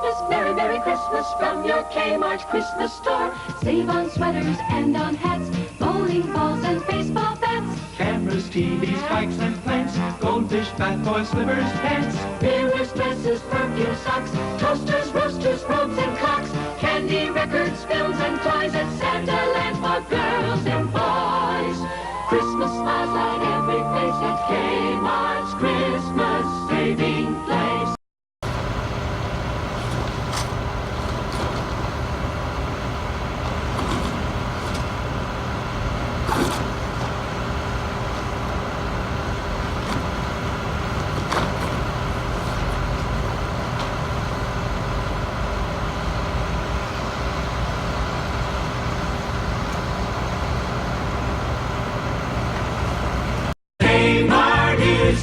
Christmas, Merry, Merry Christmas from your Kmart Christmas store. Save on sweaters and on hats, bowling balls and baseball bats. Cameras, TVs, bikes and planes, goldfish, fat boy slippers, pants. Mirrors, dresses, perfume, socks, toasters, roasters, robes and clocks. Candy, records, films and toys at Santa Land for girls and boys. Christmas smiles light every face at Kmart's Christmas saving place.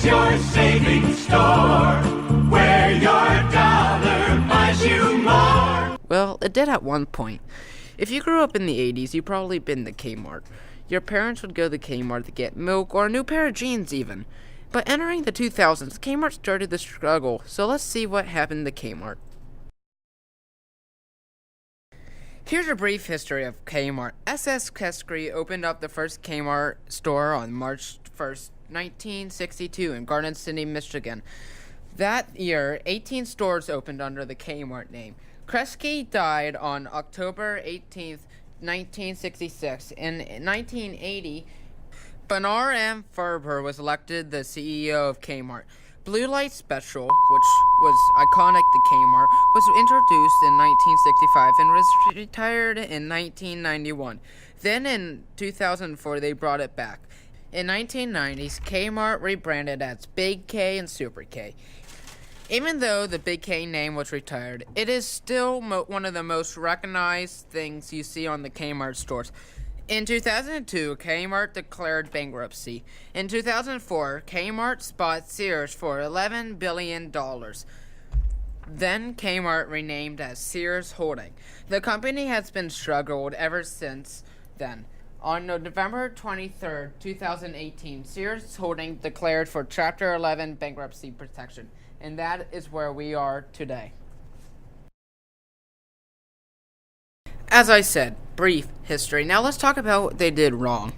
Your saving store, where your dollar buys you more. Well, it did at one point. If you grew up in the 80s, you've probably been to Kmart. Your parents would go to Kmart to get milk or a new pair of jeans even. But entering the 2000s, Kmart started the struggle, so let's see what happened to Kmart. Here's a brief history of Kmart. S.S. Keskry opened up the first Kmart store on March 1st, 1962 in Garden City, Michigan. That year, 18 stores opened under the Kmart name. Kresge died on October 18th, 1966. In 1980, Bernard M. Ferber was elected the CEO of Kmart. Blue Light Special, which was iconic to Kmart, was introduced in 1965 and was retired in 1991. Then in 2004, they brought it back. In 1990s, Kmart rebranded as Big K and Super K. Even though the Big K name was retired, it is still one of the most recognized things you see on the Kmart stores. In 2002, Kmart declared bankruptcy. In 2004, Kmart bought Sears for $11 billion. Then Kmart renamed as Sears Holding. The company has been struggled ever since then. On November 23, 2018, Sears Holding declared for Chapter 11 bankruptcy protection, and that is where we are today. As I said, brief history. Now let's talk about what they did wrong.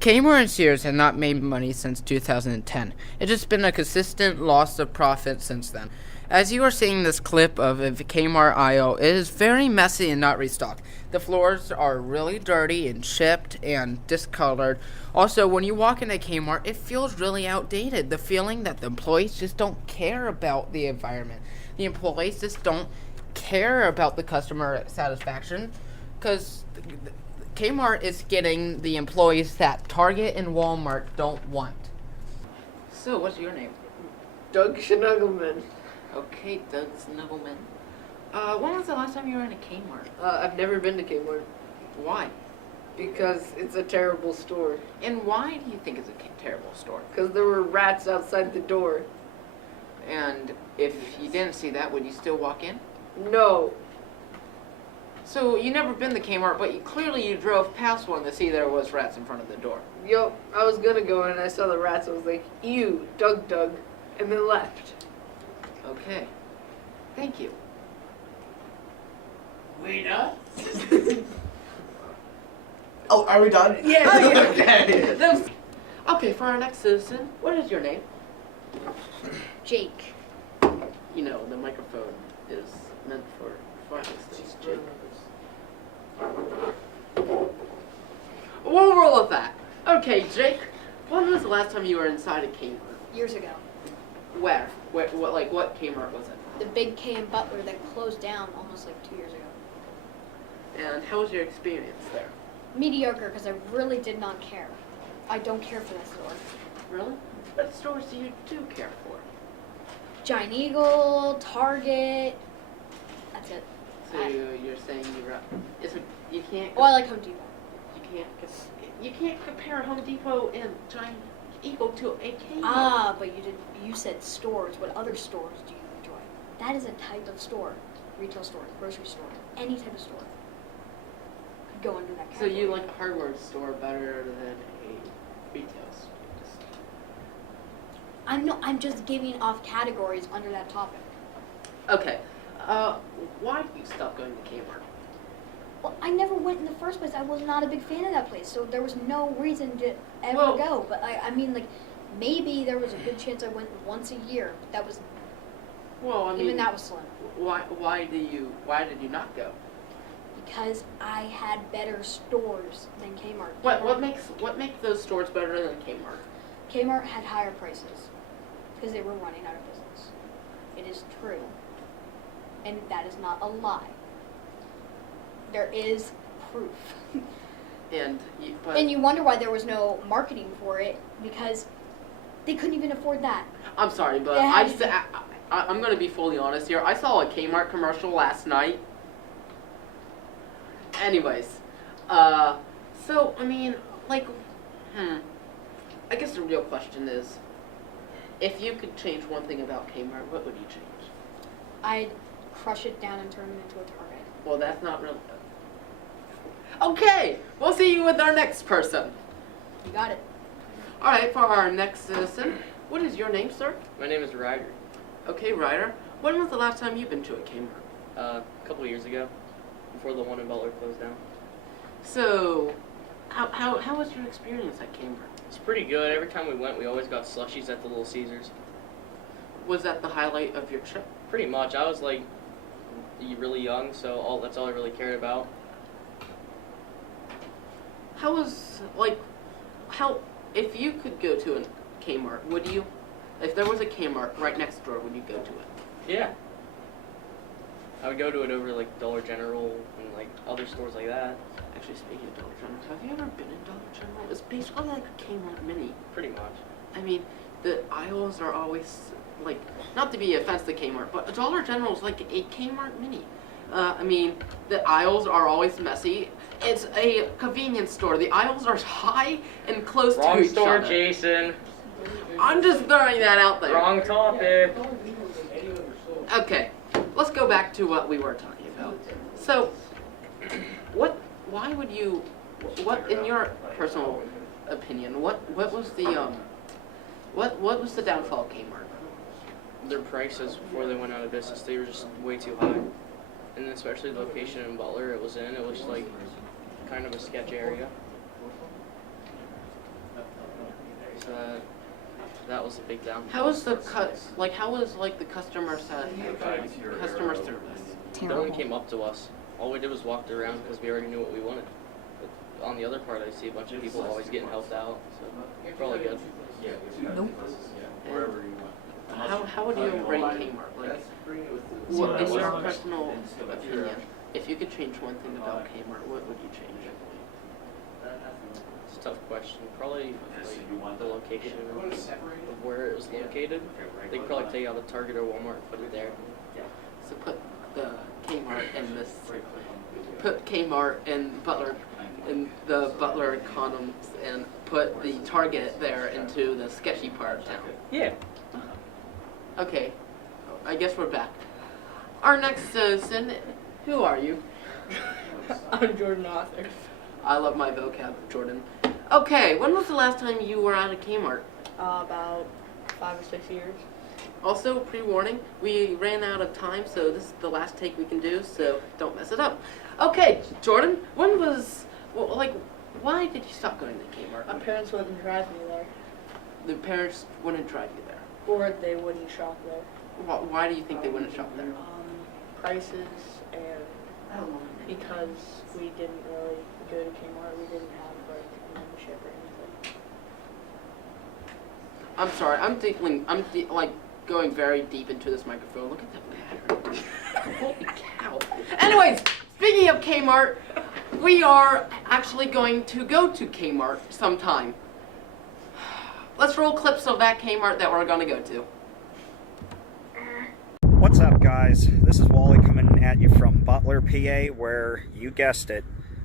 Kmart and Sears have not made money since 2010. It has been a consistent loss of profit since then. As you are seeing this clip of a Kmart aisle, it is very messy and not restocked. The floors are really dirty and chipped and discolored. Also, when you walk into Kmart, it feels really outdated. The feeling that the employees just don't care about the environment. The employees just don't care about the customer satisfaction, because Kmart is getting the employees that Target and Walmart don't want. So, what's your name? Doug Schnuggleman. Okay, Doug Snuggleman. When was the last time you were in a Kmart? I've never been to Kmart Why? because it's a terrible store. And why do you think it's a terrible store? Because there were rats outside the door. And if you didn't see that, would you still walk in? No. So you never been to Kmart, but you drove past one to see there was rats in front of the door. Yup, I was gonna go in and I saw the rats. I was like, ew, Doug, and then left. Okay. Thank you. We done? Oh, are we done? Yeah. Okay. Okay, for our next citizen, what is your name? Jake. You know, the microphone is meant for things, Jake. We'll roll with that. Okay, Jake, when was the last time you were inside a Kmart? Years ago. Where? What Kmart was it? The Big K in Butler that closed down almost like 2 years ago. And how was your experience there? Mediocre, because I really did not care. I don't care for that store. Really? What stores do you care for? Giant Eagle, Target. That's it. So you're saying you can't. Oh, I like Home Depot. You can't compare Home Depot and Giant Eagle to a Kmart. Ah, but you said stores. What other stores do you enjoy? That is a type of store. Retail store, grocery store, any type of store. Could go under that So category. you like a hardware store better than a retail store? I'm just giving off categories under that topic. Okay. Why did you stop going to Kmart? Well, I never went in the first place. I was not a big fan of that place, so there was no reason to ever Well- go. But I mean, like, maybe there was a good chance I went once a year. But that was Well, I mean, even that was slim. why did you not go? Because I had better stores than Kmart. What makes those stores better than Kmart? Kmart had higher prices because they were running out of business. It is true, and that is not a lie. There is proof. And And you wonder why there was no marketing for it, because they couldn't even afford that. I'm sorry, but Yeah. I'm going to be fully honest here. I saw a Kmart commercial last night. Anyways, so I mean, like, I guess the real question is, if you could change one thing about Kmart, what would you change? I'd crush it down and turn it into a Target. Well, that's not really. Okay, we'll see you with our next person. You got it. All right, for our next citizen, what is your name, sir? My name is Ryder. Okay, Ryder. When was the last time you've been to a Kmart? A couple of years ago, before the one in Butler closed down. So, how was your experience at Kmart? It's pretty good. Every time we went, we always got slushies at the Little Caesars. Was that the highlight of your trip? Pretty much. I was like really young, so that's all I really cared about. If you could go to a Kmart, would you? If there was a Kmart right next door, would you go to it? Yeah. I would go to it over like Dollar General and like other stores like that. Actually, speaking of Dollar General, have you ever been in Dollar General? It's basically like a Kmart mini. Pretty much. I mean, the aisles are always, like, not to be offensive to Kmart, but a Dollar General is like a Kmart mini. I mean, the aisles are always messy. It's a convenience store. The aisles are high and close to Wrong each store, other. Jason. I'm just throwing that out there. Wrong topic. Okay, let's go back to what we were talking about. So, why would you, in your personal opinion, what was the downfall of Kmart? Their prices before they went out of business, they were just way too high. And especially the location in Butler it was like kind of a sketch area. So that was a big downfall. How was the customer service? No one came up to us. All we did was walked around because we already knew what we wanted. But on the other part, I see a bunch of people always getting helped out, so probably good. How would you rate Kmart? Like, what is your personal opinion? If you could change one thing about Kmart, what would you change? It's a tough question. Probably like the location of where it was located. They could probably take out a Target or Walmart and put it there. So put the Kmart in Butler, in the Butler condoms, and put the Target there into the sketchy part of town. Yeah. Okay, I guess we're back. Our next citizen, who are you? I'm Jordan Arthur. I love my vocab, Jordan. Okay, when was the last time you were at a Kmart? About 5 or 6 years. Also, pre-warning, we ran out of time, so this is the last take we can do, so don't mess it up. Okay, Jordan, why did you stop going to Kmart? My parents wouldn't drive me there, The parents wouldn't drive you there. or they wouldn't shop there. Why do you think they wouldn't shop there? Prices, and because we didn't really go to Kmart, we didn't have like a membership or anything. I'm sorry, I'm going very deep into this microphone. Look at that pattern. Holy cow. Anyways, speaking of Kmart, we are actually going to go to Kmart sometime. Let's roll clips of that Kmart that we're going to go to. What's up, guys? This is Wally coming at you from Butler, PA, where, you guessed it,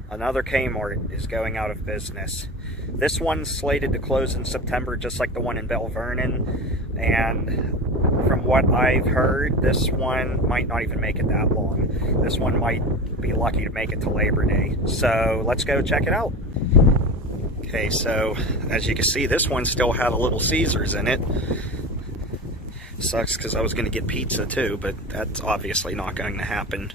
another Kmart is going out of business. This one's slated to close in September, just like the one in Bell Vernon, and from what I've heard, this one might not even make it that long. This one might be lucky to make it to Labor Day. So let's go check it out. Okay, so as you can see, this one still had a Little Caesars in it. Sucks because I was going to get pizza too, but that's obviously not going to happen.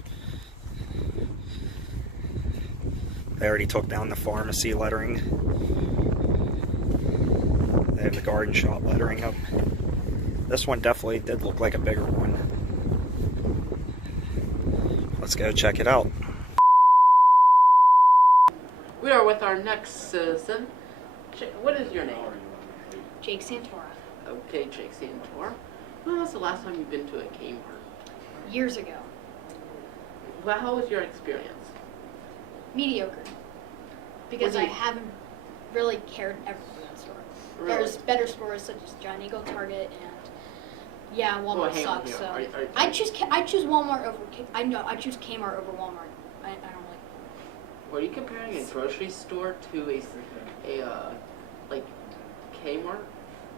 They already took down the pharmacy lettering. They have the garden shop lettering up. This one definitely did look like a bigger one. Let's go check it out. We are with our next citizen. What is your name? Jake Santora. Okay, Jake Santor. When was the last time you've been to a Kmart? Years ago. Well, how was your experience? Mediocre. Because Was I it- haven't really cared ever for that store. Really? There's better stores such as Giant Eagle, Target, and yeah, Well, Walmart hang on sucks. here. So Are- I choose Walmart over. I choose Kmart over Walmart. I don't like. Were you comparing a grocery store to a like Kmart?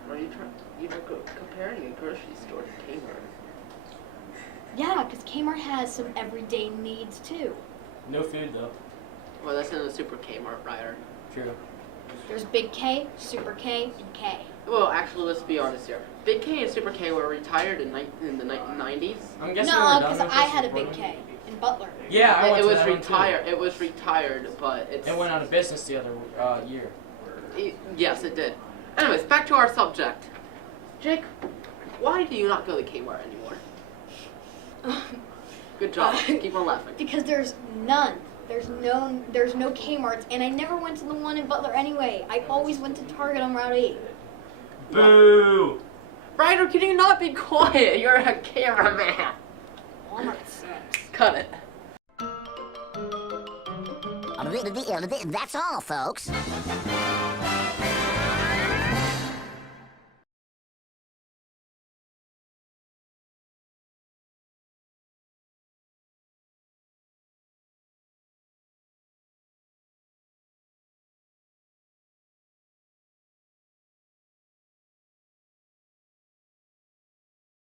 Or are you comparing a grocery store to Kmart? Yeah, because Kmart has some everyday needs too. No food though. Well, that's in a super Kmart, right? True. There's Big K, Super K, and K. Well, actually, let's be honest here. Big K and Super K were retired in the 90s. I'm guessing No, we're done because with I this had a Big recording. K in Butler. Yeah, I went It to was that one, too. retired. It was retired, but it's. It went out of business the other year. Yes, it did. Anyways, back to our subject. Jake, why do you not go to Kmart anymore? Good job. Keep on laughing. Because there's none. There's no Kmart's, and I never went to the one in Butler anyway. I always went to Target on Route 8. Boo! Ryder, can you not be quiet? You're a cameraman. Walmart sucks. Cut it. That's all, folks.